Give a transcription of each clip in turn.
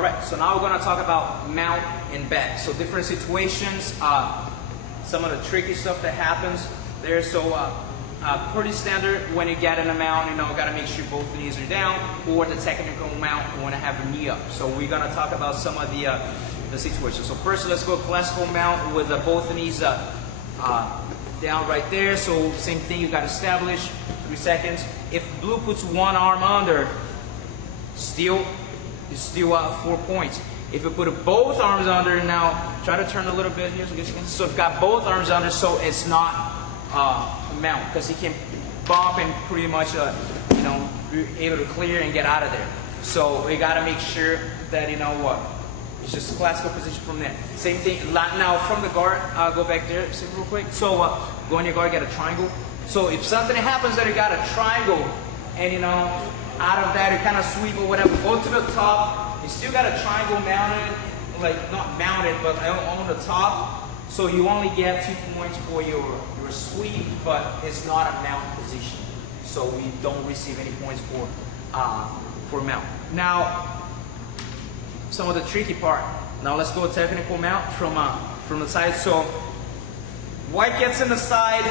All right, so now we're gonna talk about mount and back. So different situations, some of the tricky stuff that happens there. So pretty standard when you get in a mount, gotta make sure both knees are down, or the technical mount, you wanna have a knee up. So we're gonna talk about some of the situations. So first, let's go classical mount with both knees down right there. So same thing, you gotta establish 3 seconds. If blue puts one arm under, it's still 4 points. If you put both arms under, now try to turn a little bit here. So if you got both arms under, so it's not a mount, because he can bump and pretty much be able to clear and get out of there. So we gotta make sure that it's just a classical position from there. Same thing now from the guard. Go back there, see real quick. So go in your guard, get a triangle. So if something happens that you got a triangle, and out of that you kind of sweep or whatever, go to the top. You still got a triangle mounted, like not mounted, but on the top. So you only get 2 points for your sweep, but it's not a mount position. So we don't receive any points for mount. Now, some of the tricky part. Now let's go technical mount from the side. So white gets in the side,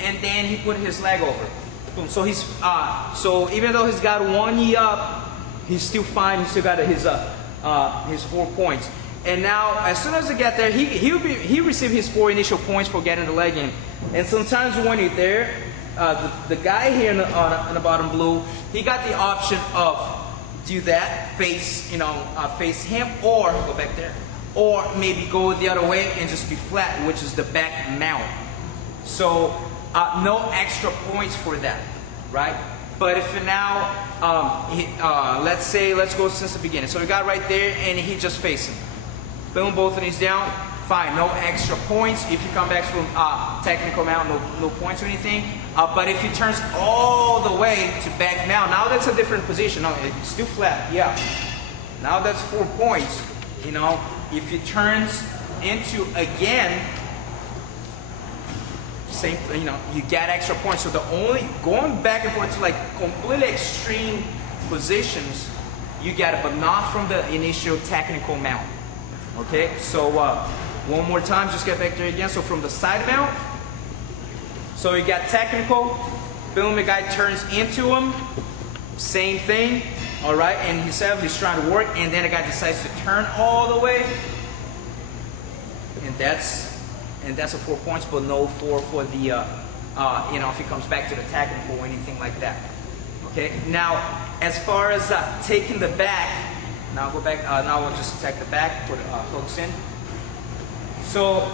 and then he put his leg over. Boom. So he's so even though he's got one knee up, he's still fine. He's still got his 4 points. And now, as soon as he get there, he received his 4 initial points for getting the leg in. And sometimes when you're there, the guy here on the bottom blue, he got the option of do that, face him, or go back there, or maybe go the other way and just be flat, which is the back mount. So no extra points for that, right? But if now, let's go since the beginning. So we got right there, and he just facing. Boom, both knees down. Fine, no extra points. If you come back from technical mount, no points or anything. But if he turns all the way to back mount, now that's a different position. No, it's still flat, yeah. Now that's 4 points. If he turns into again, same, you get extra points. So the only going back and forth to like completely extreme positions, you get it, but not from the initial technical mount. Okay, so one more time, just get back there again. So from the side mount, so you got technical, boom, the guy turns into him, same thing, all right, and he's trying to work, and then the guy decides to turn all the way, and that's a 4 points, but no 4 for the, if he comes back to the technical or anything like that. Okay, now as far as taking the back, now go back, now we'll just attack the back, put hooks in. So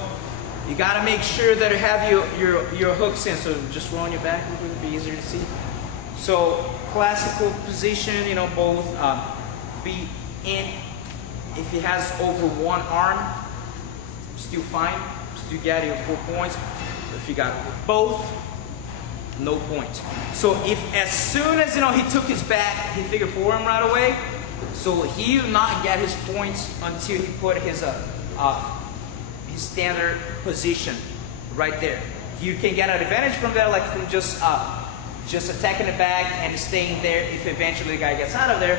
you gotta make sure that you have your hooks in, so just roll on your back, it will be easier to see. So classical position, both feet in. If he has over one arm, still fine, still get your 4 points. If you got both, no points. So if as soon as he took his back, he figured 4 him right away. So he will not get his points until he put his standard position right there. You can get an advantage from that, like from just attacking the back and staying there if eventually the guy gets out of there.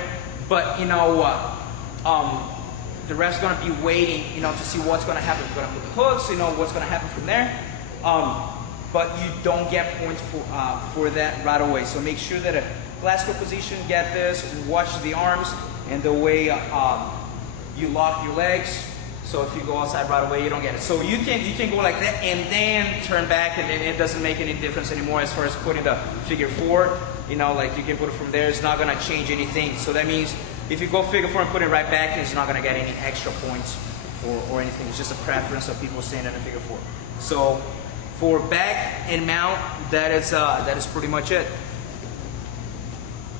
But the ref's gonna be waiting, to see what's gonna happen. We're gonna put the hooks, what's gonna happen from there. But you don't get points for that right away. So make sure that a classical position, get this, watch the arms and the way you lock your legs. So if you go outside right away, you don't get it. So you can go like that and then turn back, and then it doesn't make any difference anymore as far as putting the figure 4. Like you can put it from there. It's not gonna change anything. So that means if you go figure 4 and put it right back, it's not gonna get any extra points or anything. It's just a preference of people staying in a figure 4. So for back and mount, that is pretty much it.